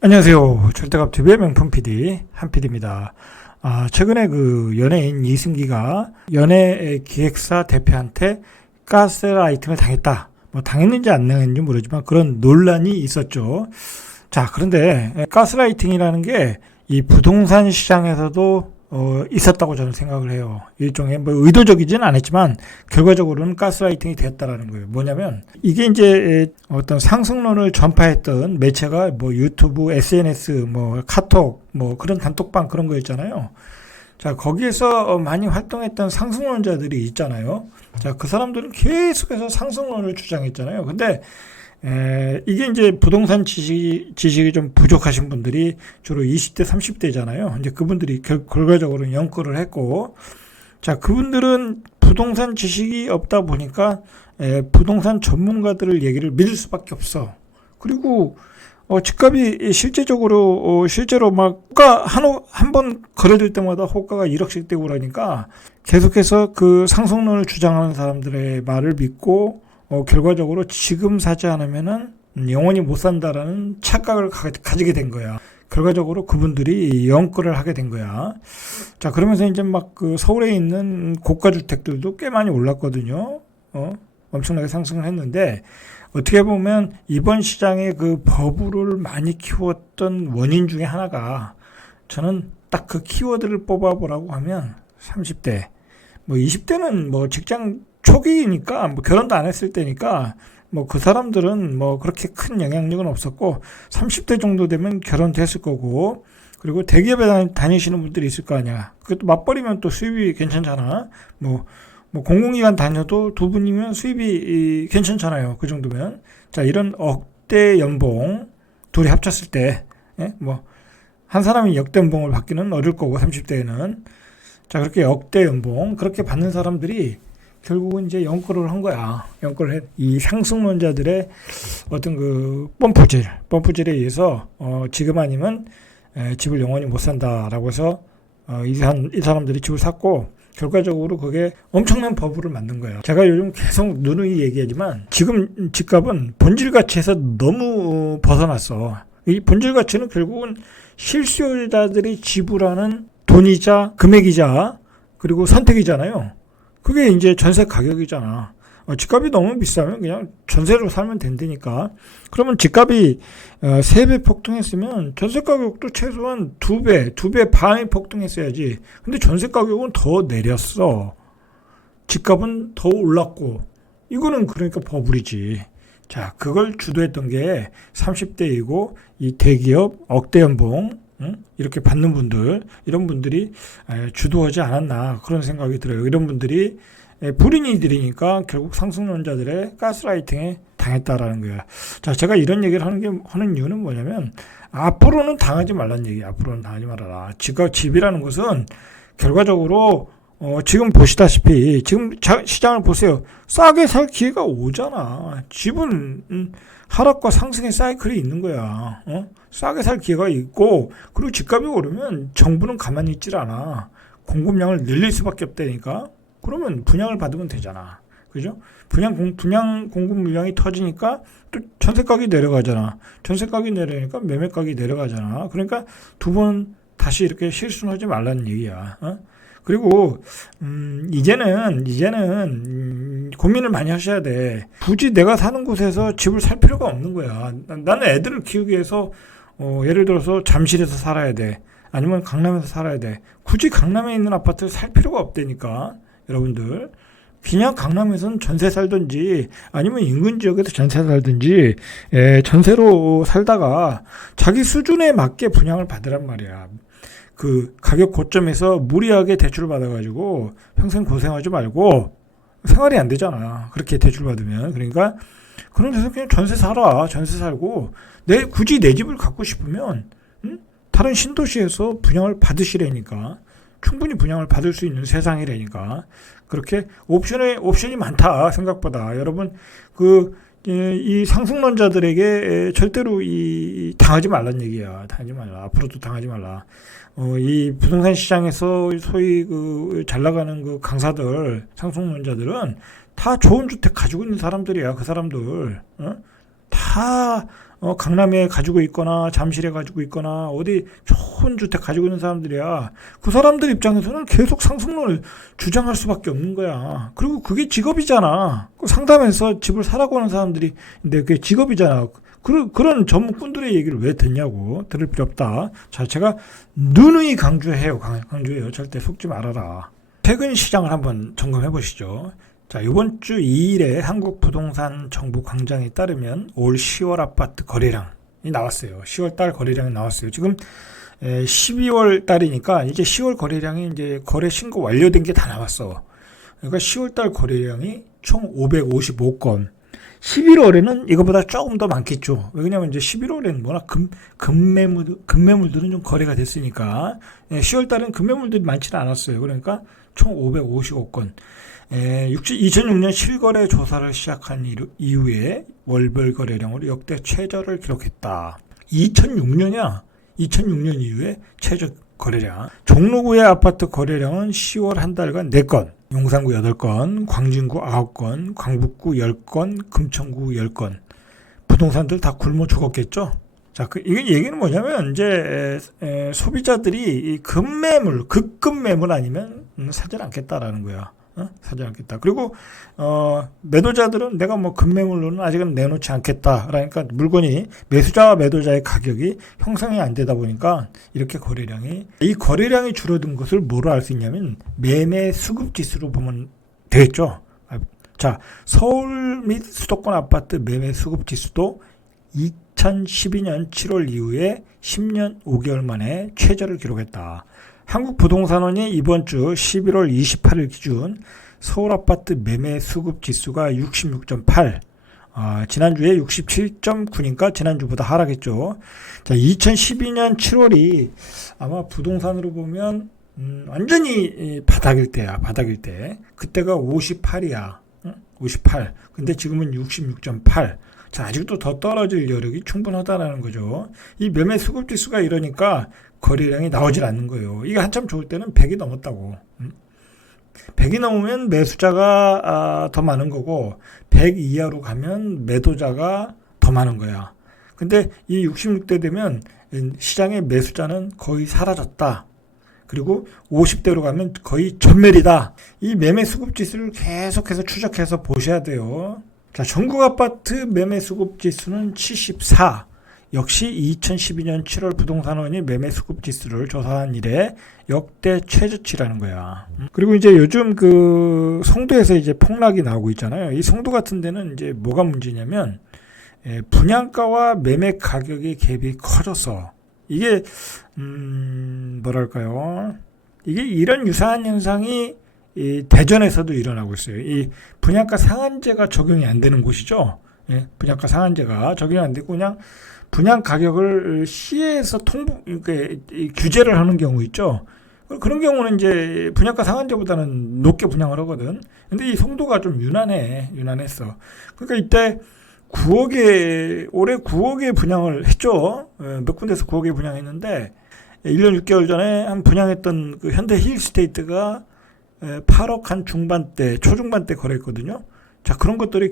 안녕하세요. 절대값TV의 명품 PD 한PD입니다. 최근에 그 연예인 이승기가 연예 기획사 대표한테 가스라이팅을 당했다. 뭐 당했는지 안 당했는지 모르지만 그런 논란이 있었죠. 자, 그런데 가스라이팅이라는 게 이 부동산 시장에서도 있었다고 저는 생각을 해요. 일종의 뭐 의도적이진 않았지만 결과적으로는 가스라이팅이 됐다라는 거예요. 뭐냐면 이게 이제 어떤 상승론을 전파했던 매체가 뭐 유튜브, SNS, 뭐 카톡, 뭐 그런 단톡방 그런 거 있잖아요. 자, 거기에서 많이 활동했던 상승론자들이 있잖아요. 자, 그 사람들은 계속해서 상승론을 주장했잖아요. 근데 이게 이제 부동산 지식이 좀 부족하신 분들이 주로 20대, 30대잖아요. 이제 그분들이 결과적으로 연끌을 했고, 자, 그분들은 부동산 지식이 없다 보니까 부동산 전문가들을 얘기를 믿을 수밖에 없어. 그리고 집값이 실제로 막 호가 한 번 거래될 때마다 호가가 1억씩 되고 그러니까 계속해서 그 상승론을 주장하는 사람들의 말을 믿고 결과적으로 지금 사지 않으면은 영원히 못 산다라는 착각을 가지게 된 거야. 결과적으로 그분들이 연끌을 하게 된 거야. 자, 그러면서 이제 막 그 서울에 있는 고가 주택들도 꽤 많이 올랐거든요. 엄청나게 상승을 했는데 어떻게 보면 이번 시장에 그 버블을 많이 키웠던 원인 중에 하나가 저는 딱 그 키워드를 뽑아보라고 하면 30대, 뭐 20대는 뭐 직장 초기니까 뭐 결혼도 안 했을 때니까 뭐 그 사람들은 뭐 그렇게 큰 영향력은 없었고 30대 정도 되면 결혼됐을 거고 그리고 대기업에 다니시는 분들이 있을 거 아니야. 그것도 맞벌이면 또 수입이 괜찮잖아. 뭐 공공기관 다녀도 두 분이면 수입이 괜찮잖아요. 그 정도면. 자, 이런 억대 연봉 둘이 합쳤을 때, 뭐, 한 사람이 역대 연봉을 받기는 어려울 거고, 30대에는. 자, 그렇게 역대 연봉, 그렇게 받는 사람들이 결국은 이제 연끌을 한 거야. 이 상승론자들의 어떤 그 펌프질에 의해서, 지금 아니면 집을 영원히 못 산다라고 해서, 이 사람들이 집을 샀고, 결과적으로 그게 엄청난 버블을 만든 거예요. 제가 요즘 계속 누누이 얘기하지만 지금 집값은 본질 가치에서 너무 벗어났어. 이 본질 가치는 결국은 실수요자들이 지불하는 돈이자 금액이자 그리고 선택이잖아요. 그게 이제 전세 가격이잖아. 집값이 너무 비싸면 그냥 전세로 살면 된다니까. 그러면 집값이 3배 폭등했으면 전세 가격도 최소한 2배 반이 폭등했어야지. 근데 전세 가격은 더 내렸어. 집값은 더 올랐고. 이거는 그러니까 버블이지. 자, 그걸 주도했던 게 30대이고 이 대기업 억대 연봉 이렇게 받는 분들, 이런 분들이 주도하지 않았나 그런 생각이 들어요. 이런 분들이 불인이들이니까 결국 상승론자들의 가스라이팅에 당했다라는 거야. 자, 제가 이런 얘기를 하는 이유는 뭐냐면 앞으로는 당하지 말라는 얘기야. 앞으로는 당하지 말아라. 집이라는 것은 결과적으로 지금 보시다시피 지금 시장을 보세요. 싸게 살 기회가 오잖아. 집은 하락과 상승의 사이클이 있는 거야. 싸게 살 기회가 있고 그리고 집값이 오르면 정부는 가만히 있질 않아. 공급량을 늘릴 수밖에 없다니까. 그러면 분양을 받으면 되잖아. 그죠? 분양 공급 물량이 터지니까 또 전세가격이 내려가잖아. 전세가격이 내려니까 매매가격이 내려가잖아. 그러니까 두 번 다시 이렇게 실수는 하지 말라는 얘기야. 그리고 이제는 고민을 많이 하셔야 돼. 굳이 내가 사는 곳에서 집을 살 필요가 없는 거야. 나는 애들을 키우기 위해서 예를 들어서 잠실에서 살아야 돼. 아니면 강남에서 살아야 돼. 굳이 강남에 있는 아파트를 살 필요가 없다니까. 여러분들 그냥 강남에서는 전세 살든지 아니면 인근 지역에서 전세 살든지 전세로 살다가 자기 수준에 맞게 분양을 받으란 말이야. 그 가격 고점에서 무리하게 대출을 받아가지고 평생 고생하지 말고 생활이 안 되잖아. 그렇게 대출 받으면. 그러니까 그런 데서 그냥 전세 살아. 전세 살고 굳이 내 집을 갖고 싶으면 다른 신도시에서 분양을 받으시라니까. 충분히 분양을 받을 수 있는 세상이라니까. 그렇게 옵션이 많다. 생각보다. 여러분 이 상승론자들에게 절대로 당하지 말란 얘기야. 당하지 말라. 앞으로도 당하지 말라. 이 부동산 시장에서 소위 잘 나가는 그 강사들, 상승론자들은 다 좋은 주택 가지고 있는 사람들이야. 그 사람들. 다 강남에 가지고 있거나 잠실에 가지고 있거나 어디 좋은 주택 가지고 있는 사람들이야. 그 사람들 입장에서는 계속 상승론을 주장할 수밖에 없는 거야. 그리고 그게 직업이잖아. 상담해서 집을 사라고 하는 사람들이 근데 그게 직업이잖아. 그런 전문꾼들의 얘기를 왜 듣냐고. 들을 필요 없다. 자, 제가 누누이 강조해요. 절대 속지 말아라. 최근 시장을 한번 점검해 보시죠. 자, 이번 주 2일에 한국부동산 정부 광장에 따르면 올 10월 아파트 거래량이 나왔어요. 10월 달 거래량이 나왔어요. 지금 12월 달이니까 이제 10월 거래량이 이제 거래 신고 완료된 게 다 나왔어. 그러니까 10월 달 거래량이 총 555건. 11월에는 이거보다 조금 더 많겠죠. 왜냐면 이제 11월에는 워낙 금매물들은 좀 거래가 됐으니까 10월 달은 금매물들이 많지는 않았어요. 그러니까 총 555건. 2006년 실거래 조사를 시작한 이후에 월별 거래량으로 역대 최저를 기록했다. 2006년이야. 2006년 이후에 최저 거래량. 종로구의 아파트 거래량은 10월 한 달간 4건, 용산구 8건, 광진구 9건, 광북구 10건, 금천구 10건. 부동산들 다 굶어 죽었겠죠? 자, 이게 얘기는 뭐냐면, 이제, 소비자들이 이 극금 매물 아니면 사질 않겠다라는 거야. 사지 않겠다. 그리고 매도자들은 내가 뭐 금매물로는 아직은 내놓지 않겠다. 그러니까 물건이 매수자와 매도자의 가격이 형성이 안 되다 보니까 이렇게 이 거래량이 줄어든 것을 뭐로 알 수 있냐면 매매 수급 지수로 보면 되겠죠. 자, 서울 및 수도권 아파트 매매 수급 지수도 2012년 7월 이후에 10년 5개월 만에 최저를 기록했다. 한국부동산원이 이번 주 11월 28일 기준 서울 아파트 매매 수급 지수가 66.8, 지난주에 67.9니까 지난주보다 하락했죠. 자, 2012년 7월이 아마 부동산으로 보면 완전히 바닥일 때야. 바닥일 때. 그때가 58이야. 58. 근데 지금은 66.8. 자, 아직도 더 떨어질 여력이 충분하다라는 거죠. 이 매매 수급 지수가 이러니까 거래량이 나오질 않는 거예요. 이게 한참 좋을 때는 100이 넘었다고. 100이 넘으면 매수자가 더 많은 거고 100 이하로 가면 매도자가 더 많은 거야. 근데 이 66대 되면 시장의 매수자는 거의 사라졌다. 그리고 50대로 가면 거의 전멸이다. 이 매매 수급 지수를 계속해서 추적해서 보셔야 돼요. 자, 전국 아파트 매매 수급 지수는 74. 역시 2012년 7월 부동산원이 매매 수급 지수를 조사한 이래 역대 최저치라는 거야. 그리고 이제 요즘 그 송도에서 이제 폭락이 나오고 있잖아요. 이 송도 같은 데는 이제 뭐가 문제냐면 분양가와 매매 가격의 갭이 커져서 이게 뭐랄까요? 이게 이런 유사한 현상이 이 대전에서도 일어나고 있어요. 이 분양가 상한제가 적용이 안 되는 곳이죠. 분양가 상한제가 적용이 안 되고 그냥 분양 가격을 시에서 규제를 하는 경우 있죠. 그런 경우는 이제 분양가 상한제보다는 높게 분양을 하거든. 근데 이 송도가 좀 유난했어. 그러니까 이때 올해 9억에 분양을 했죠. 몇 군데서 9억에 분양했는데 1년 6개월 전에 한 분양했던 그 현대 힐스테이트가 8억 한 초중반대 거래했거든요. 자, 그런 것들이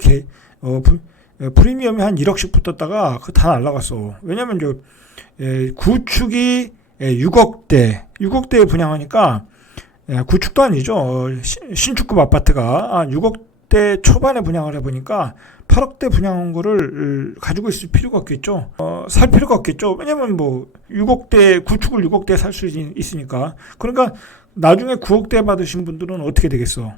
프리미엄이 한 1억씩 붙었다가 다 날라갔어. 왜냐면 구축이 6억대에 분양하니까 구축도 아니죠. 신축급 아파트가 6억대 초반에 분양을 해보니까 8억대 분양한 거를 가지고 있을 필요가 없겠죠. 살 필요가 없겠죠. 왜냐면 뭐 구축을 6억대에 살 수 있으니까. 그러니까 나중에 9억대 받으신 분들은 어떻게 되겠어?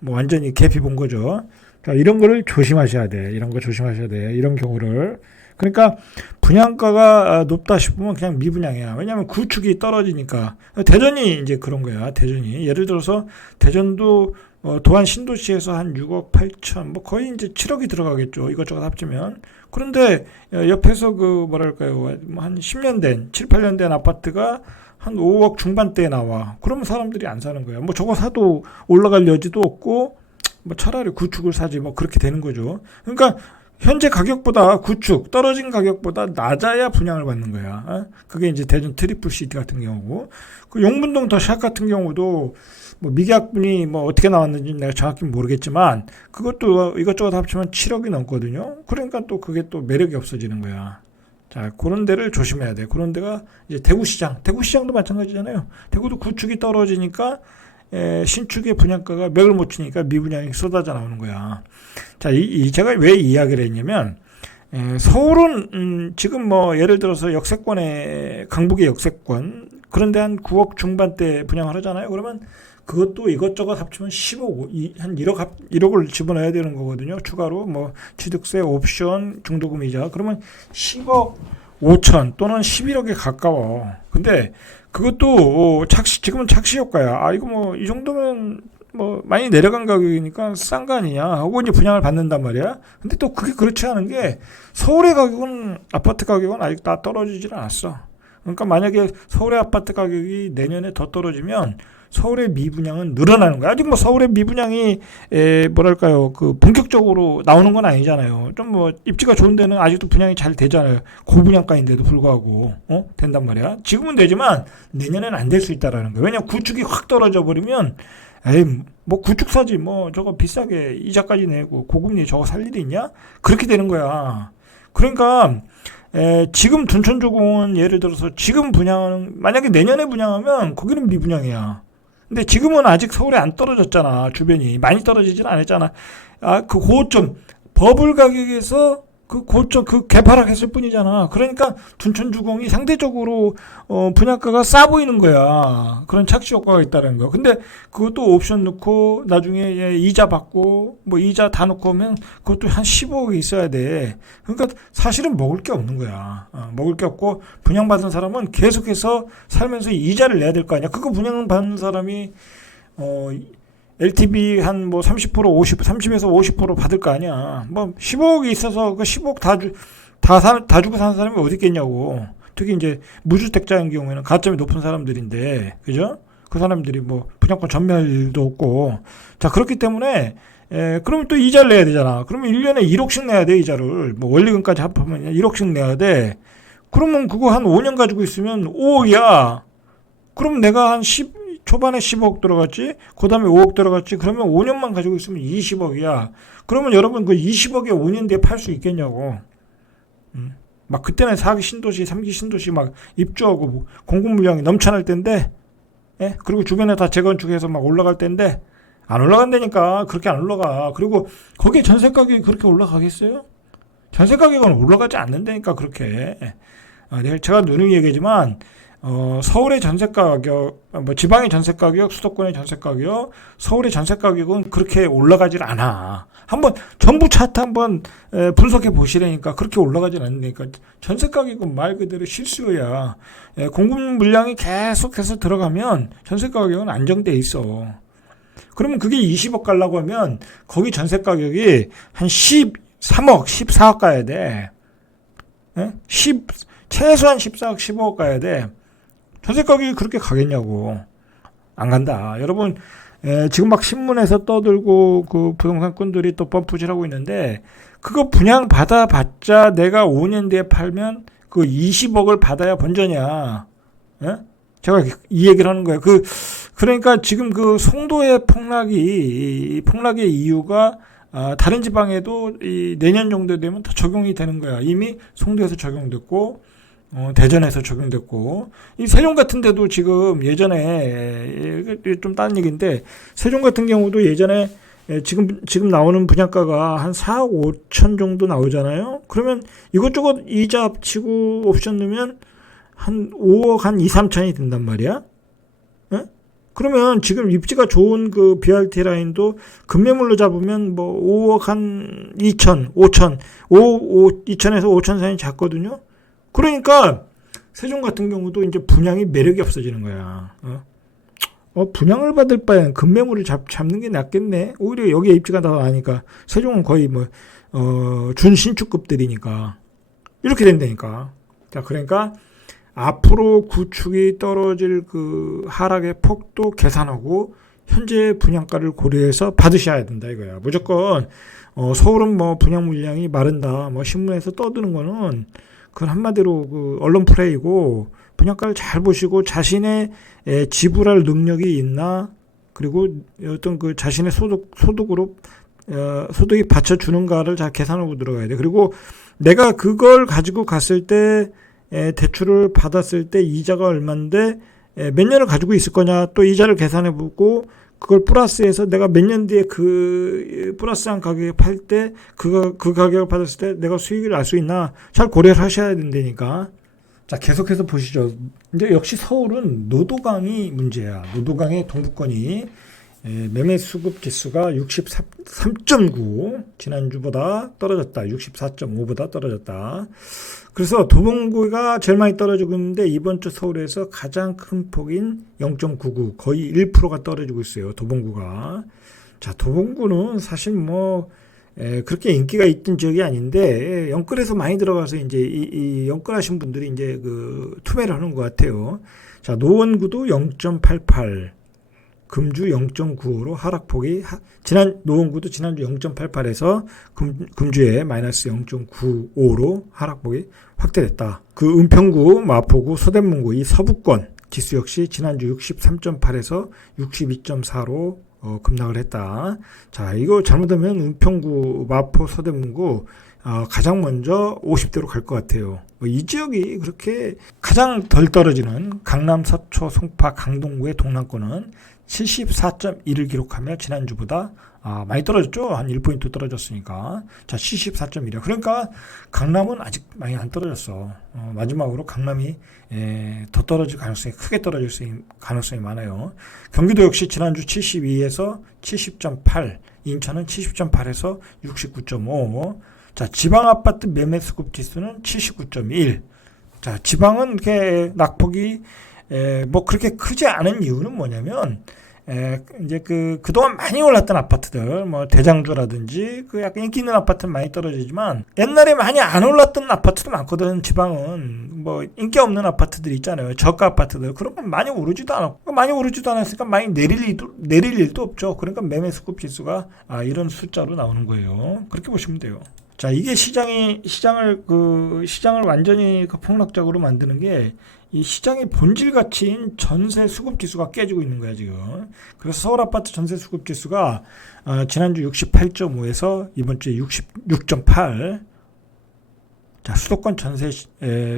뭐 완전히 개피 본 거죠. 자, 이런 거를 조심하셔야 돼. 이런 경우를. 그러니까 분양가가 높다 싶으면 그냥 미분양이야. 왜냐하면 구축이 떨어지니까. 대전이 이제 그런 거야. 대전이. 예를 들어서 대전도 도안 신도시에서 한 6억 8천, 뭐 거의 이제 7억이 들어가겠죠. 이것저것 합치면. 그런데 옆에서 한 10년 된, 7, 8년 된 아파트가 한 5억 중반대에 나와. 그러면 사람들이 안 사는 거야. 뭐 저거 사도 올라갈 여지도 없고, 뭐 차라리 구축을 사지 뭐 그렇게 되는 거죠. 그러니까 현재 가격보다 구축 떨어진 가격보다 낮아야 분양을 받는 거야. 그게 이제 대전 트리플 시티 같은 경우고, 그 용문동 더샵 같은 경우도 뭐 미계약분이 뭐 어떻게 나왔는지 내가 정확히 모르겠지만 그것도 이것저것 합치면 7억이 넘거든요. 그러니까 또 그게 또 매력이 없어지는 거야. 자, 그런 데를 조심해야 돼. 그런 데가 이제 대구시장도 마찬가지잖아요. 대구도 구축이 떨어지니까 신축의 분양가가 맥을 못 치니까 미분양이 쏟아져 나오는 거야. 자, 제가 왜 이 이야기를 했냐면, 서울은 지금 뭐 예를 들어서 역세권에 강북의 역세권 그런데 한 9억 중반대 분양을 하잖아요. 그러면 그것도 이것저것 합치면 15억, 한 1억을 집어넣어야 되는 거거든요. 추가로 뭐 취득세, 옵션, 중도금 이자. 그러면 10억 5천 또는 11억에 가까워. 근데 그것도 지금은 착시 효과야. 이거 뭐 이 정도면 뭐 많이 내려간 가격이니까 싼 거 아니냐 하고 이제 분양을 받는단 말이야. 근데 또 그게 그렇지 않은 게 서울의 가격은 아파트 가격은 아직 다 떨어지질 않았어. 그러니까 만약에 서울의 아파트 가격이 내년에 더 떨어지면 서울의 미분양은 늘어나는 거야. 아직 뭐 서울의 미분양이 뭐랄까요, 그 본격적으로 나오는 건 아니잖아요. 좀 뭐 입지가 좋은 데는 아직도 분양이 잘 되잖아요. 고분양가인데도 불구하고 된단 말이야. 지금은 되지만 내년에는 안 될 수 있다라는 거야. 왜냐면 구축이 확 떨어져 버리면 뭐 구축 사지 뭐 저거 비싸게 이자까지 내고 고금리 저거 살 일이 있냐? 그렇게 되는 거야. 그러니까 지금 둔촌주공은 예를 들어서 지금 분양하는, 만약에 내년에 분양하면 거기는 미분양이야. 근데 지금은 아직 서울에 안 떨어졌잖아. 주변이 많이 떨어지진 않았잖아. 그 고점 버블 가격에서 그 고점 그 개파락했을 뿐이잖아. 그러니까 둔촌주공이 상대적으로 분양가가 싸 보이는 거야. 그런 착시 효과가 있다는 거. 근데 그것도 옵션 넣고 나중에 이자 받고 뭐 이자 다 넣고 오면 그것도 한 15억이 있어야 돼. 그러니까 사실은 먹을 게 없는 거야. 먹을 게 없고 분양받은 사람은 계속해서 살면서 이자를 내야 될 거 아니야. 그거 분양받는 사람이 LTV 한 뭐 30%, 30에서 50% 받을 거 아니야. 뭐 15억이 있어서 그 10억 다 주고 사는 사람이 어디 있겠냐고. 특히 이제 무주택자인 경우에는 가점이 높은 사람들인데, 그죠? 그 사람들이 뭐 분양권 전매할 일도 없고. 자, 그렇기 때문에 그러면 또 이자를 내야 되잖아. 그러면 1년에 1억씩 내야 돼, 이자를. 뭐 원리금까지 합하면 1억씩 내야 돼. 그러면 그거 한 5년 가지고 있으면 5억이야. 그럼 내가 한 초반에 10억 들어갔지, 그 다음에 5억 들어갔지, 그러면 5년만 가지고 있으면 20억이야. 그러면 여러분 그 20억에 5년 뒤에 팔 수 있겠냐고. 막 그때는 4기 신도시, 3기 신도시 막 입주하고 뭐 공급 물량이 넘쳐날 때인데, 그리고 주변에 다 재건축해서 막 올라갈 때인데, 안 올라간다니까. 그렇게 안 올라가. 그리고 거기에 전세 가격이 그렇게 올라가겠어요? 전세 가격은 올라가지 않는다니까, 그렇게. 제가 누누이 얘기하지만, 서울의 전세 가격, 뭐 지방의 전세 가격, 수도권의 전세 가격, 서울의 전세 가격은 그렇게 올라가질 않아. 한번 전부 차트 한번 분석해 보시라니까. 그렇게 올라가질 않으니까. 전세 가격은 말 그대로 실수야. 공급 물량이 계속해서 들어가면 전세 가격은 안정돼 있어. 그러면 그게 20억 가려고 하면 거기 전세 가격이 한 13억, 14억 가야 돼. 최소한 14억, 15억 가야 돼. 전세 가격이 그렇게 가겠냐고. 안 간다. 여러분, 지금 막 신문에서 떠들고 그 부동산꾼들이 또 펌프질하고 있는데, 그거 분양 받아봤자 내가 5년 뒤에 팔면 그 20억을 받아야 본전이야. 제가 이 얘기를 하는 거예요. 그러니까 지금 그 송도의 폭락의 이유가 다른 지방에도 내년 정도 되면 다 적용이 되는 거야. 이미 송도에서 적용됐고, 대전에서 적용됐고, 이 세종 같은 데도 지금 예전에, 좀 다른 얘기인데, 세종 같은 경우도 예전에 지금 나오는 분양가가 한 4억 5천 정도 나오잖아요. 그러면 이것저것 이자 합치고 옵션 넣으면 한 5억 한 2, 3천이 된단 말이야. 그러면 지금 입지가 좋은 그 BRT 라인도 급매물로 잡으면 뭐 5억 한 2천, 5천, 2천에서 5천 사이 작거든요. 그러니까 세종 같은 경우도 이제 분양이 매력이 없어지는 거야. 분양을 받을 바엔 급매물을 잡는 게 낫겠네. 오히려 여기에 입지가 더 나니까. 세종은 거의 뭐 준신축급들이니까 이렇게 된다니까. 자, 그러니까 앞으로 구축이 떨어질 그 하락의 폭도 계산하고 현재 분양가를 고려해서 받으셔야 된다 이거야. 무조건 서울은 뭐 분양 물량이 마른다 뭐 신문에서 떠드는 거는 그건 한마디로 그 언론 플레이고, 분양가를 잘 보시고 자신의 지불할 능력이 있나, 그리고 어떤 그 자신의 소득으로 소득이 받쳐주는가를 잘 계산하고 들어가야 돼. 그리고 내가 그걸 가지고 갔을 때 대출을 받았을 때 이자가 얼마인데 몇 년을 가지고 있을 거냐, 또 이자를 계산해 보고 그걸 플러스해서 내가 몇 년 뒤에 그 플러스한 가격에 팔 때 그 가격을 받았을 때 내가 수익을 알 수 있나 잘 고려를 하셔야 된다니까. 자, 계속해서 보시죠. 근데 역시 서울은 노도강이 문제야. 노도강의 동부권이 매매 수급 지수가 63.9, 지난주보다 떨어졌다. 64.5보다 떨어졌다. 그래서 도봉구가 제일 많이 떨어지고 있는데 이번 주 서울에서 가장 큰 폭인 0.99, 거의 1%가 떨어지고 있어요. 도봉구가. 자, 도봉구는 사실 뭐 그렇게 인기가 있던 지역이 아닌데 연끌에서 많이 들어가서 이제 이 연끌하신 분들이 이제 그 투매를 하는 것 같아요. 자, 노원구도 0.88, 금주 0.95로 하락폭이 노원구도 지난주 0.88에서 금주에 마이너스 0.95로 하락폭이 확대됐다. 그 은평구, 마포구, 서대문구 이 서부권 지수 역시 지난주 63.8에서 62.4로 급락을 했다. 자, 이거 잘못하면 은평구, 마포, 서대문구 가장 먼저 50대로 갈 것 같아요. 이 지역이 그렇게 가장 덜 떨어지는 강남, 서초, 송파, 강동구의 동남권은 74.1을 기록하며 지난주보다 많이 떨어졌죠. 한 1포인트 떨어졌으니까. 자, 74.1이야. 그러니까 강남은 아직 많이 안 떨어졌어. 마지막으로 강남이 더 떨어질 가능성이, 크게 떨어질 가능성이 많아요. 경기도 역시 지난주 72에서 70.8, 인천은 70.8에서 69.5. 자, 지방 아파트 매매 수급 지수는 79.1. 자, 지방은 이렇게 낙폭이 뭐 그렇게 크지 않은 이유는 뭐냐면 이제 그동안 많이 올랐던 아파트들, 뭐 대장주라든지 그 약간 인기 있는 아파트는 많이 떨어지지만 옛날에 많이 안 올랐던 아파트도 많거든. 지방은 뭐 인기 없는 아파트들 있잖아요. 저가 아파트들, 그런 건 많이 오르지도 않았고, 많이 오르지도 않았으니까 많이 내릴 일도 없죠. 그러니까 매매 수급 지수가 이런 숫자로 나오는 거예요. 그렇게 보시면 돼요. 자, 이게 시장을 완전히 폭락적으로 만드는 게 이 시장의 본질 가치인 전세 수급 지수가 깨지고 있는 거야, 지금. 그래서 서울 아파트 전세 수급 지수가 지난주 68.5에서 이번 주에 66.8. 자, 수도권 전세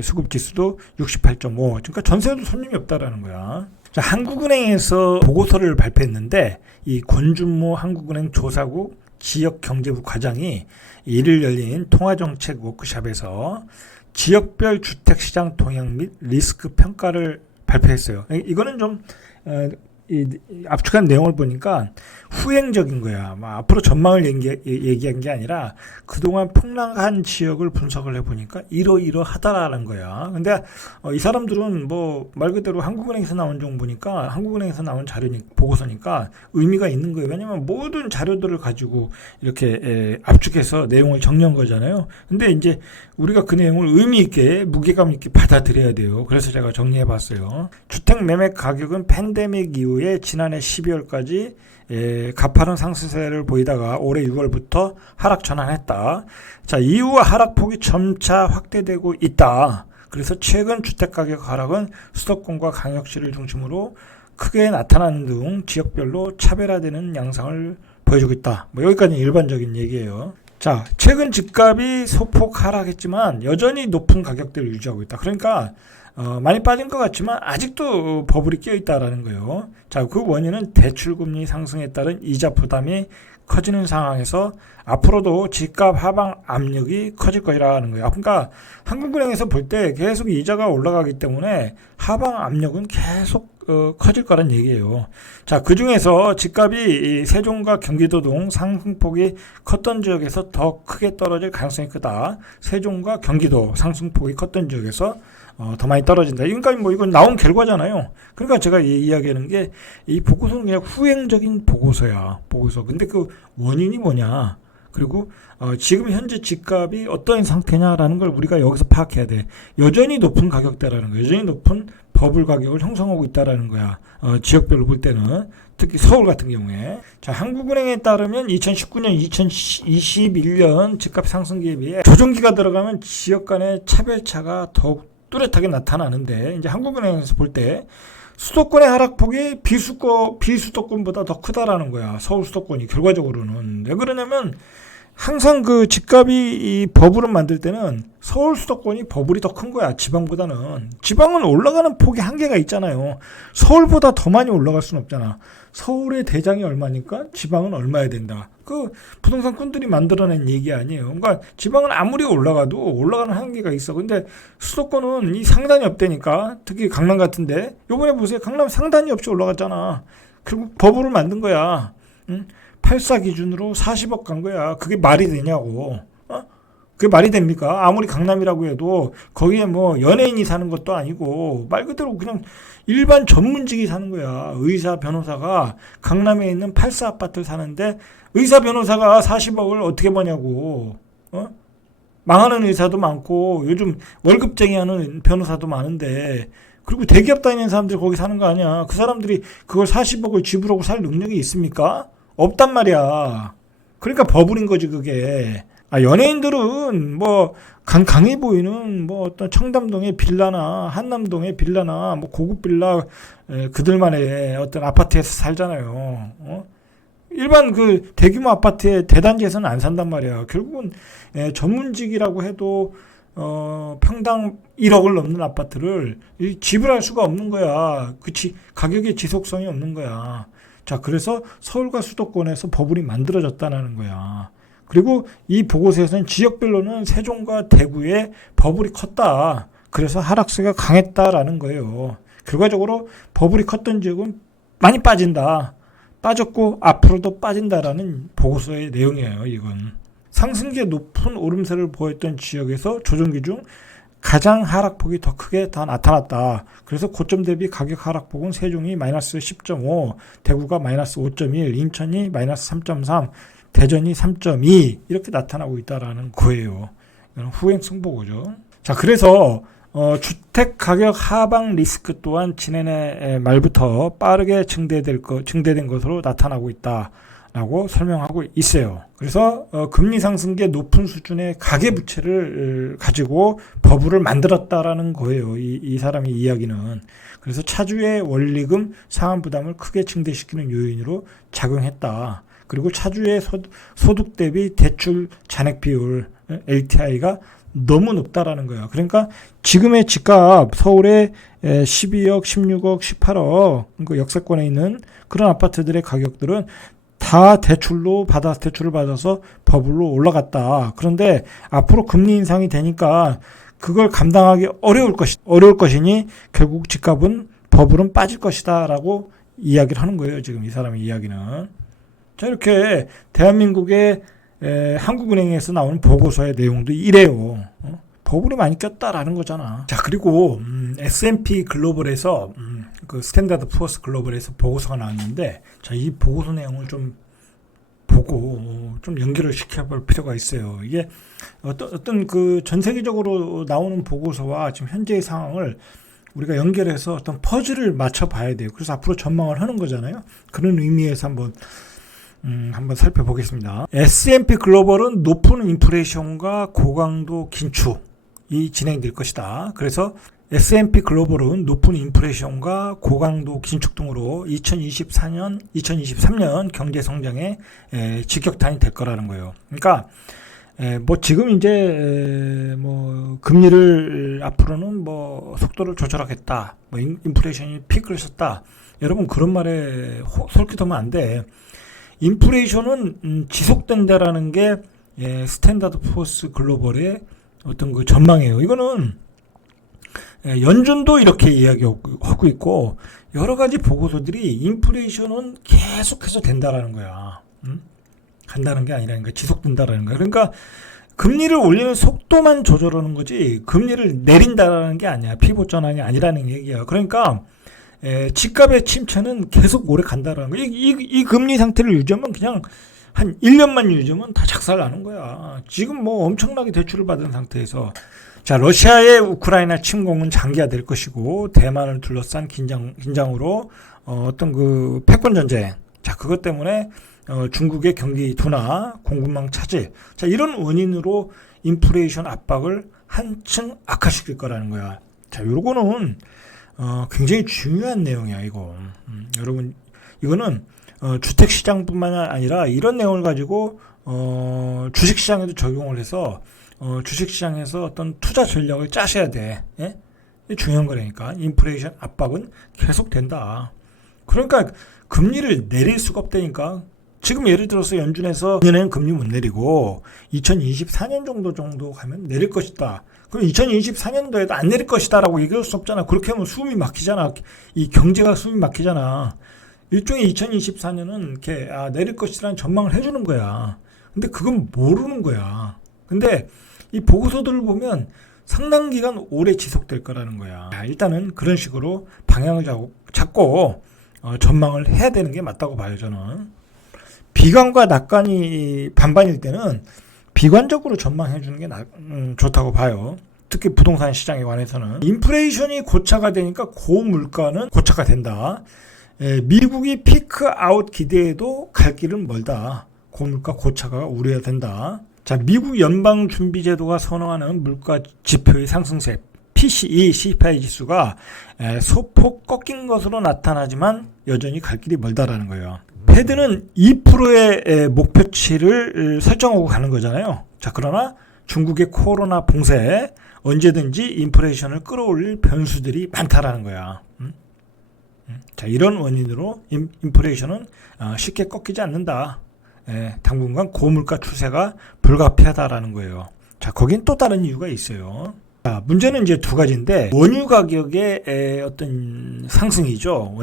수급 지수도 68.5. 그러니까 전세도 손님이 없다라는 거야. 자, 한국은행에서 보고서를 발표했는데 이 권준모 한국은행 조사국 지역경제부 과장이 이를 열린 통화정책 워크숍에서 지역별 주택시장 동향 및 리스크 평가를 발표했어요. 이거는 좀 압축한 내용을 보니까 후행적인 거야. 앞으로 전망을 얘기한 게 아니라 그동안 폭락한 지역을 분석을 해보니까 이러하다라는 거야. 근데 이 사람들은 뭐 말 그대로 한국은행에서 나온 정보니까, 한국은행에서 나온 보고서니까 의미가 있는 거예요. 왜냐면 모든 자료들을 가지고 이렇게 압축해서 내용을 정리한 거잖아요. 근데 이제 우리가 그 내용을 의미 있게, 무게감 있게 받아들여야 돼요. 그래서 제가 정리해 봤어요. 주택 매매 가격은 팬데믹 이후에 지난해 12월까지 가파른 상승세를 보이다가 올해 6월부터 하락 전환했다. 자, 이후 하락폭이 점차 확대되고 있다. 그래서 최근 주택가격 하락은 수도권과 광역시를 중심으로 크게 나타나는 등 지역별로 차별화되는 양상을 보여주고 있다. 뭐 여기까지는 일반적인 얘기예요. 자, 최근 집값이 소폭 하락했지만 여전히 높은 가격대를 유지하고 있다. 그러니까 많이 빠진 것 같지만 아직도 버블이 껴있다라는 거예요. 자, 그 원인은 대출금리 상승에 따른 이자 부담이 커지는 상황에서 앞으로도 집값 하방 압력이 커질 거라는 거예요. 그러니까 한국은행에서 볼 때 계속 이자가 올라가기 때문에 하방 압력은 계속 커질 거란 얘기예요. 자, 그 중에서 집값이 세종과 경기도 등 상승폭이 컸던 지역에서 더 크게 떨어질 가능성이 크다. 세종과 경기도 상승폭이 컸던 지역에서 더 많이 떨어진다. 그러니까 뭐 이건 나온 결과잖아요. 그러니까 제가 이야기하는 게 이 보고서는 그냥 후행적인 보고서야. 보고서. 근데 그 원인이 뭐냐? 그리고 지금 현재 집값이 어떤 상태냐라는 걸 우리가 여기서 파악해야 돼. 여전히 높은 가격대라는 거, 여전히 높은 버블 가격을 형성하고 있다라는 거야. 지역별로 볼 때는. 특히 서울 같은 경우에. 자, 한국은행에 따르면 2019년, 2021년 집값 상승기에 비해 조정기가 들어가면 지역 간의 차별차가 더욱 뚜렷하게 나타나는데, 이제 한국은행에서 볼 때 수도권의 하락폭이 비수도권보다 더 크다라는 거야. 서울 수도권이 결과적으로는. 왜 그러냐면 항상 그 집값이 이 버블을 만들 때는 서울 수도권이 버블이 더 큰 거야. 지방보다는. 지방은 올라가는 폭이 한계가 있잖아요. 서울보다 더 많이 올라갈 수는 없잖아. 서울의 대장이 얼마니까 지방은 얼마야 된다. 그 부동산꾼들이 만들어낸 얘기 아니에요. 그러니까 지방은 아무리 올라가도 올라가는 한계가 있어. 근데 수도권은 이 상단이 없다니까. 특히 강남 같은데. 요번에 보세요. 강남 상단이 없이 올라갔잖아. 결국 버블을 만든 거야. 응? 84 기준으로 40억 간 거야. 그게 말이 되냐고. 그게 말이 됩니까? 아무리 강남이라고 해도 거기에 뭐 연예인이 사는 것도 아니고 말 그대로 그냥 일반 전문직이 사는 거야. 의사, 변호사가 강남에 있는 84 아파트를 사는데 의사, 변호사가 40억을 어떻게 버냐고. 망하는 의사도 많고 요즘 월급쟁이 하는 변호사도 많은데, 그리고 대기업 다니는 사람들이 거기 사는 거 아니야. 그 사람들이 그걸 40억을 지불하고 살 능력이 있습니까? 없단 말이야. 그러니까 버블인 거지 그게. 연예인들은 뭐 강해 보이는 뭐 어떤 청담동의 빌라나 한남동의 빌라나 뭐 고급 빌라 그들만의 어떤 아파트에서 살잖아요. 일반 그 대규모 아파트의 대단지에서는 안 산단 말이야. 결국은 전문직이라고 해도 평당 1억을 넘는 아파트를 지불할 수가 없는 거야. 가격의 지속성이 없는 거야. 자, 그래서 서울과 수도권에서 버블이 만들어졌다는 거야. 그리고 이 보고서에서는 지역별로는 세종과 대구에 버블이 컸다. 그래서 하락세가 강했다라는 거예요. 결과적으로 버블이 컸던 지역은 많이 빠진다. 빠졌고 앞으로도 빠진다라는 보고서의 내용이에요. 이건 상승기에 높은 오름세를 보였던 지역에서 조정기 중 가장 하락폭이 더 크게 다 나타났다. 그래서 고점 대비 가격 하락폭은 세종이 마이너스 10.5, 대구가 마이너스 5.1, 인천이 마이너스 3.3, 대전이 3.2 이렇게 나타나고 있다라는 거예요. 이건 후행 승보고죠. 자, 그래서 주택 가격 하방 리스크 또한 지난해 말부터 빠르게 증대된 것으로 나타나고 있다라고 설명하고 있어요. 그래서 금리 상승기에 높은 수준의 가계부채를 가지고 버블을 만들었다라는 거예요. 이 사람의 이야기는. 그래서 차주의 원리금 상환 부담을 크게 증대시키는 요인으로 작용했다. 그리고 차주의 소득 대비 대출 잔액 비율 LTI가 너무 높다라는 거야. 그러니까 지금의 집값 서울에 12억, 16억, 18억 그러니까 역세권에 있는 그런 아파트들의 가격들은 다 대출을 받아서 버블로 올라갔다. 그런데 앞으로 금리 인상이 되니까 그걸 감당하기 어려울 것이니 결국 집값은 버블은 빠질 것이다라고 이야기를 하는 거예요. 지금 이 사람의 이야기는. 자, 이렇게 대한민국의 한국은행에서 나오는 보고서의 내용도 이래요. 버블이 많이 꼈다라는 거잖아. 자, 그리고 S&P 글로벌에서 그 스탠다드 푸어스 글로벌에서 보고서가 나왔는데, 자, 이 보고서 내용을 좀 보고 좀 연결을 시켜볼 필요가 있어요. 이게 어떤 그 전 세계적으로 나오는 보고서와 지금 현재의 상황을 우리가 연결해서 어떤 퍼즐을 맞춰봐야 돼요. 그래서 앞으로 전망을 하는 거잖아요. 그런 의미에서 한번 살펴보겠습니다. S&P 글로벌은 높은 인플레이션과 고강도 긴축이 진행될 것이다. 그래서 S&P 글로벌은 높은 인플레이션과 고강도 긴축 등으로 2023년 경제 성장에 직격탄이 될 거라는 거예요. 그러니까 뭐 지금 이제 뭐 금리를 앞으로는 뭐 속도를 조절하겠다. 뭐 인플레이션이 피크를 쳤다. 여러분 그런 말에 솔깃하면 안 돼. 인플레이션은 지속된다라는 게 스탠다드 푸어스 글로벌의 어떤 그 전망이에요. 이거는 연준도 이렇게 이야기하고 있고 여러 가지 보고서들이 인플레이션은 계속해서 된다라는 거야. 간다는 게 아니라니까 지속된다라는 거야. 그러니까 금리를 올리는 속도만 조절하는 거지 금리를 내린다라는 게 아니야. 피봇 전환이 아니라는 얘기야. 그러니까 집값의 침체는 계속 오래 간다라는 거야. 이 금리 상태를 유지하면 그냥 한 1년만 유지하면 다 작살나는 거야. 지금 뭐 엄청나게 대출을 받은 상태에서 자, 러시아의 우크라이나 침공은 장기화될 것이고 대만을 둘러싼 긴장으로 어떤 그 패권 전쟁, 자 그것 때문에 중국의 경기 둔화, 공급망 차질, 자 이런 원인으로 인플레이션 압박을 한층 악화시킬 거라는 거야. 자, 요거는 굉장히 중요한 내용이야, 이거. 여러분, 이거는 주택 시장뿐만 아니라 이런 내용을 가지고 주식 시장에도 적용을 해서 주식 시장에서 어떤 투자 전략을 짜셔야 돼. 예? 이게 중요한 거라니까. 인플레이션 압박은 계속 된다. 그러니까 금리를 내릴 수가 없다니까. 지금 예를 들어서 연준에서 내년에는 금리 못 내리고 2024년 정도 가면 내릴 것이다. 그럼 2024년도에도 안 내릴 것이다라고 얘기할 수 없잖아. 그렇게 하면 숨이 막히잖아. 이 경제가 숨이 막히잖아. 일종의 2024년은 이렇게 내릴 것이라는 전망을 해주는 거야. 근데 그건 모르는 거야. 근데 이 보고서들을 보면 상당 기간 오래 지속될 거라는 거야. 일단은 그런 식으로 방향을 잡고 전망을 해야 되는 게 맞다고 봐요, 저는. 비관과 낙관이 반반일 때는 비관적으로 전망해 주는 게 좋다고 봐요. 특히 부동산 시장에 관해서는. 인플레이션이 고차가 되니까 고물가는 고차가 된다. 미국이 피크 아웃 기대에도 갈 길은 멀다. 고물가 고차가 우려된다. 자, 미국 연방준비제도가 선호하는 물가 지표의 상승세 PCE, CPI 지수가 소폭 꺾인 것으로 나타나지만 여전히 갈 길이 멀다라는 거예요. 패드는 2%의 목표치를 설정하고 가는 거잖아요. 자, 그러나 중국의 코로나 봉쇄에 언제든지 인플레이션을 끌어올릴 변수들이 많다라는 거야. 자, 이런 원인으로 인플레이션은 쉽게 꺾이지 않는다. 당분간 고물가 추세가 불가피하다라는 거예요. 자, 거긴 또 다른 이유가 있어요. 자, 문제는 이제 두 가지인데, 원유 가격의 어떤 상승이죠.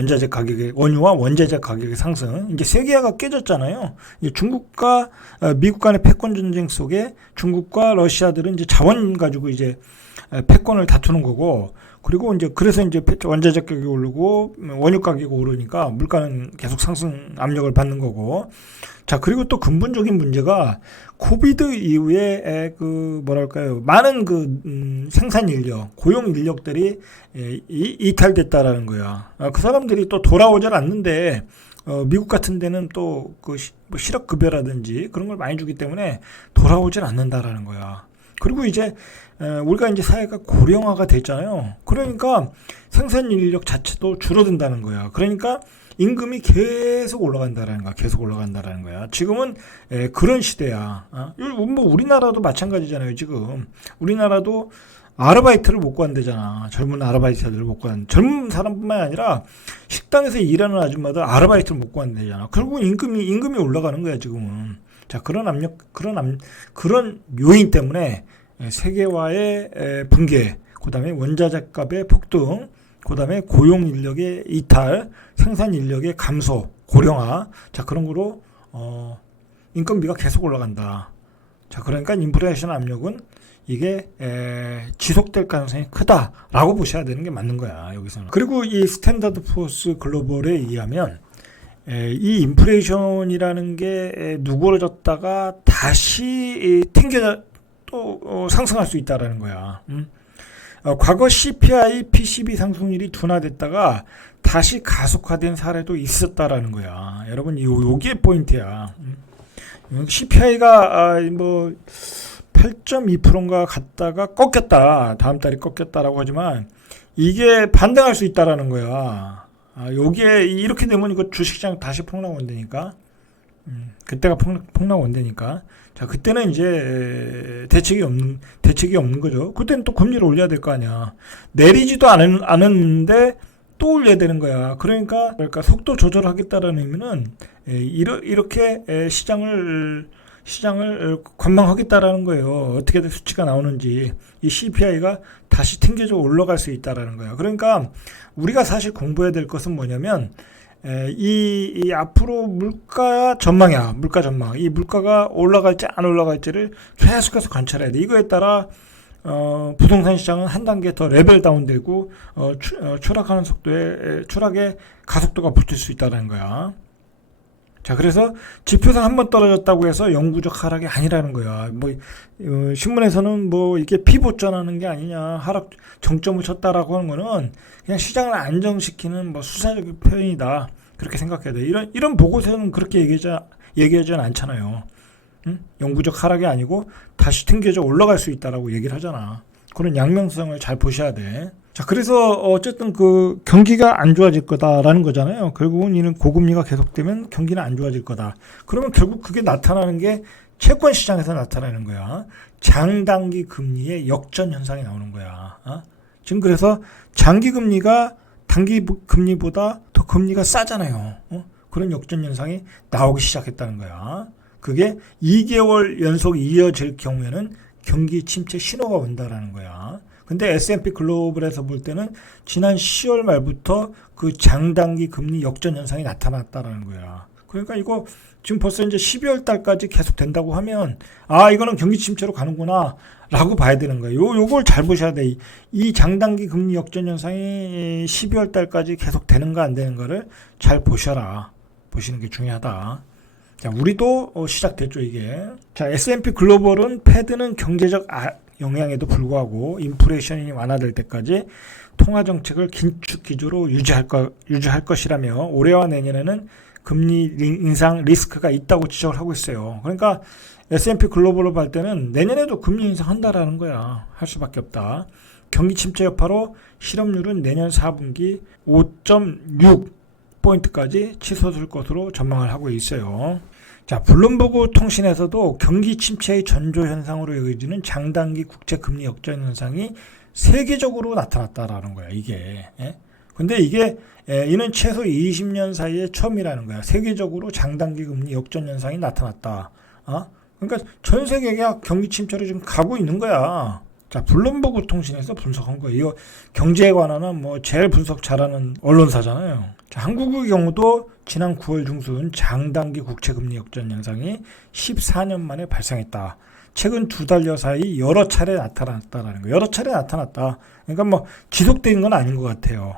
원유와 원자재 가격의 상승. 이제 세계화가 깨졌잖아요. 이제 중국과 미국 간의 패권 전쟁 속에 중국과 러시아들은 이제 자원 가지고 이제 패권을 다투는 거고, 그리고 이제 그래서 이제 원자재 가격이 오르고 원유 가격이 오르니까 물가는 계속 상승 압력을 받는 거고. 자, 그리고 또 근본적인 문제가 코비드 이후에 많은 생산 인력, 고용 인력들이 이탈됐다라는 거야. 그 사람들이 또 돌아오질 않는데 미국 같은 데는 또 실업 급여라든지 그런 걸 많이 주기 때문에 돌아오질 않는다라는 거야. 그리고 이제 우리가 이제 사회가 고령화가 됐잖아요. 그러니까 생산 인력 자체도 줄어든다는 거야. 그러니까 임금이 계속 올라간다라는 거야. 지금은 그런 시대야. 뭐 우리나라도 마찬가지잖아요. 지금 우리나라도 아르바이트를 못 구한대잖아. 젊은 아르바이트들을 못 구한. 젊은 사람뿐만 아니라 식당에서 일하는 아줌마들 아르바이트를 못 구한대잖아. 결국 임금이 올라가는 거야 지금은. 자, 그런 요인 때문에 세계화의 붕괴, 그다음에 원자재 값의 폭등, 그다음에 고용 인력의 이탈, 생산 인력의 감소, 고령화. 자, 그런 거로 인건비가 계속 올라간다. 자, 그러니까 인플레이션 압력은 이게 지속될 가능성이 크다라고 보셔야 되는 게 맞는 거야, 여기서는. 그리고 이 스탠다드 포어스 글로벌에 의하면 이 인플레이션이라는 게 누그러졌다가 다시 튕겨 또 상승할 수 있다라는 거야. 과거 CPI, PCB 상승률이 둔화됐다가 다시 가속화된 사례도 있었다라는 거야. 여러분, 요게 포인트야. CPI가 8.2%인가 갔다가 꺾였다. 다음 달에 꺾였다라고 하지만 이게 반등할 수 있다라는 거야. 요게 이렇게 되면 이거 주식시장 다시 폭락 온다니까. 그때가 폭락 온다니까. 자, 그때는 이제 대책이 없는 거죠. 그때는 또 금리를 올려야 될 거 아니야. 내리지도 않았는데 또 올려야 되는 거야. 그러니까 속도 조절하겠다라는 의미는 이렇게 시장을 관망하겠다라는 거예요. 어떻게 수치가 나오는지. 이 CPI가 다시 튕겨져 올라갈 수 있다라는 거예요. 그러니까 우리가 사실 공부해야 될 것은 뭐냐면 이 앞으로 물가 전망이야. 물가 전망. 이 물가가 올라갈지 안 올라갈지를 계속해서 관찰해야 돼. 이거에 따라 부동산 시장은 한 단계 더 레벨 다운되고 추락하는 추락의 가속도가 붙을 수 있다는 거야. 자, 그래서 지표상 한번 떨어졌다고 해서 영구적 하락이 아니라는 거야. 신문에서는 이게 피보전하는 게 아니냐, 하락 정점을 쳤다라고 하는 거는 그냥 시장을 안정시키는 수사적인 표현이다. 그렇게 생각해야 돼. 이런 보고서는 그렇게 얘기하지는 않잖아요. 응? 영구적 하락이 아니고 다시 튕겨져 올라갈 수 있다라고 얘기를 하잖아. 그런 양면성을 잘 보셔야 돼. 자, 그래서 어쨌든 경기가 안 좋아질 거다라는 거잖아요. 결국은 이는 고금리가 계속되면 경기는 안 좋아질 거다. 그러면 결국 그게 나타나는 게 채권 시장에서 나타나는 거야. 장단기 금리의 역전 현상이 나오는 거야. 지금 그래서 장기 금리가 단기 금리보다 더 금리가 싸잖아요. 그런 역전 현상이 나오기 시작했다는 거야. 그게 2개월 연속 이어질 경우에는 경기 침체 신호가 온다라는 거야. 근데 S&P 글로벌에서 볼 때는 지난 10월 말부터 그 장단기 금리 역전 현상이 나타났다라는 거야. 그러니까 이거 지금 벌써 이제 12월 달까지 계속 된다고 하면 이거는 경기 침체로 가는구나 라고 봐야 되는 거예요. 요걸 잘 보셔야 돼. 이 장단기 금리 역전 현상이 12월 달까지 계속 되는가 안 되는가를 잘 보셔라. 보시는 게 중요하다. 자, 우리도 시작됐죠, 이게. 자, S&P 글로벌은 패드는 경제적 영향에도 불구하고 인플레이션이 완화될 때까지 통화 정책을 긴축 기조로 유지할 것이라며 올해와 내년에는 금리 인상 리스크가 있다고 지적을 하고 있어요. 그러니까 S&P 글로벌로 볼 때는 내년에도 금리 인상한다라는 거야. 할 수밖에 없다. 경기 침체 여파로 실업률은 내년 4분기 5.6포인트까지 치솟을 것으로 전망을 하고 있어요. 자, 블룸버그 통신에서도 경기 침체의 전조 현상으로 여겨지는 장단기 국채 금리 역전 현상이 세계적으로 나타났다라는 거야, 이게. 근데 이는 최소 20년 사이에 처음이라는 거야. 세계적으로 장단기 금리 역전 현상이 나타났다. 그러니까 전 세계가 경기 침체로 지금 가고 있는 거야. 자, 블룸버그 통신에서 분석한 거예요. 이거 경제에 관한 제일 분석 잘하는 언론사잖아요. 자, 한국의 경우도 지난 9월 중순 장단기 국채금리 역전 현상이 14년 만에 발생했다. 최근 2달여 사이 여러 차례 나타났다라는 거예요. 여러 차례 나타났다. 그러니까 지속된 건 아닌 것 같아요.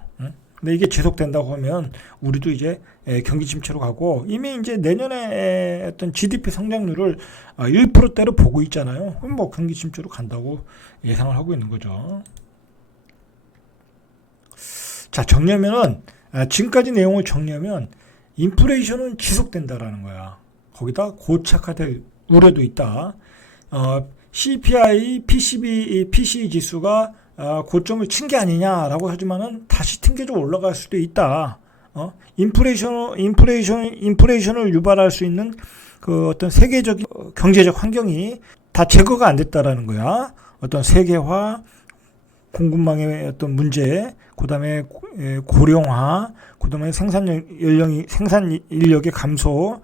근데 이게 지속된다고 하면 우리도 이제 경기 침체로 가고 이미 이제 내년에 어떤 GDP 성장률을 1%대로 보고 있잖아요. 그럼 경기 침체로 간다고 예상을 하고 있는 거죠. 자, 정리하면은 지금까지 내용을 정리하면 인플레이션은 지속된다라는 거야. 거기다 고착화될 우려도 있다. CPI, PCE 지수가 고점을 친 게 아니냐라고 하지만은 다시 튕겨져 올라갈 수도 있다. 인플레이션을 유발할 수 있는 그 어떤 세계적인 경제적 환경이 다 제거가 안 됐다라는 거야. 어떤 세계화, 공급망의 어떤 문제, 그다음에 고령화, 그다음에 생산 인력의 감소,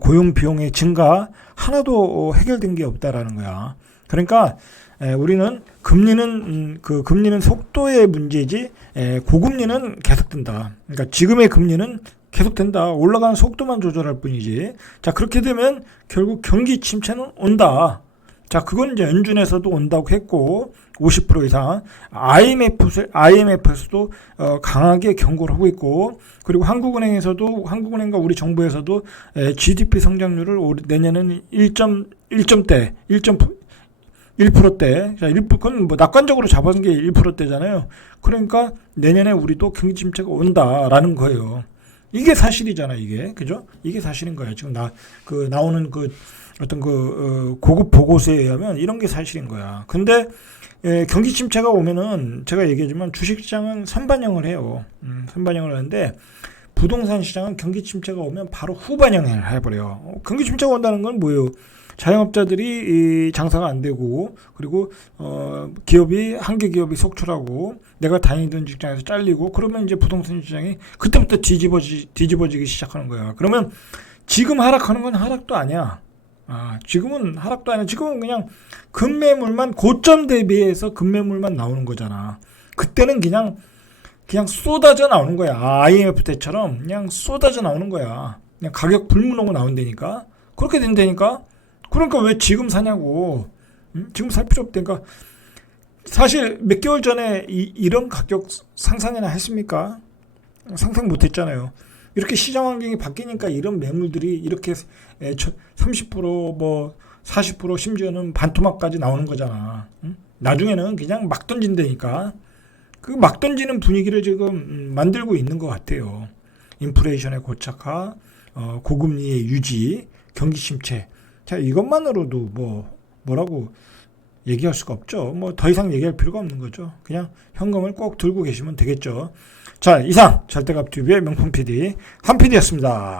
고용 비용의 증가 하나도 해결된 게 없다라는 거야. 그러니까 우리는 금리는 속도의 문제지 고금리는 계속된다. 그러니까 지금의 금리는 계속된다. 올라가는 속도만 조절할 뿐이지. 자, 그렇게 되면 결국 경기 침체는 온다. 자, 그건 이제 연준에서도 온다고 했고 50% 이상 IMF에서도 강하게 경고를 하고 있고, 그리고 한국은행과 우리 정부에서도 GDP 성장률을 내년에는 1%대. 자, 그건 낙관적으로 잡은 게 1%대잖아요. 그러니까 내년에 우리도 경기 침체가 온다라는 거예요. 이게 사실이잖아, 이게. 그죠? 이게 사실인 거예요. 지금 나오는 어떤 고급 보고서에 의하면 이런 게 사실인 거야. 근데 경기 침체가 오면은 제가 얘기하지만 주식시장은 선반영을 해요. 선반영을 하는데 부동산 시장은 경기 침체가 오면 바로 후반영을 해버려요. 경기 침체가 온다는 건 뭐예요? 자영업자들이 장사가 안 되고, 그리고 한계 기업이 속출하고 내가 다니던 직장에서 잘리고, 그러면 이제 부동산 시장이 그때부터 뒤집어지기 시작하는 거야. 그러면 지금 하락하는 건 하락도 아니야. 지금은 하락도 아니야. 지금은 그냥 급매물만, 고점 대비해서 급매물만 나오는 거잖아. 그때는 그냥 쏟아져 나오는 거야. IMF 때처럼 그냥 쏟아져 나오는 거야. 그냥 가격 불문하고 나온다니까. 그렇게 된다니까. 그러니까 왜 지금 사냐고. 지금 살 필요 없다니까. 사실 몇 개월 전에 이런 가격 상상이나 했습니까? 상상 못 했잖아요. 이렇게 시장 환경이 바뀌니까 이런 매물들이 이렇게 30%뭐 40% 심지어는 반토막까지 나오는 거잖아. 응? 나중에는 그냥 막 던진다니까. 그 막 던지는 분위기를 지금 만들고 있는 것 같아요. 인플레이션의 고착화, 고금리의 유지, 경기 침체. 자, 이것만으로도 뭐라고 얘기할 수가 없죠. 뭐 더 이상 얘기할 필요가 없는 거죠. 그냥 현금을 꼭 들고 계시면 되겠죠. 자, 이상 절대값TV의 명품 PD 한 PD였습니다.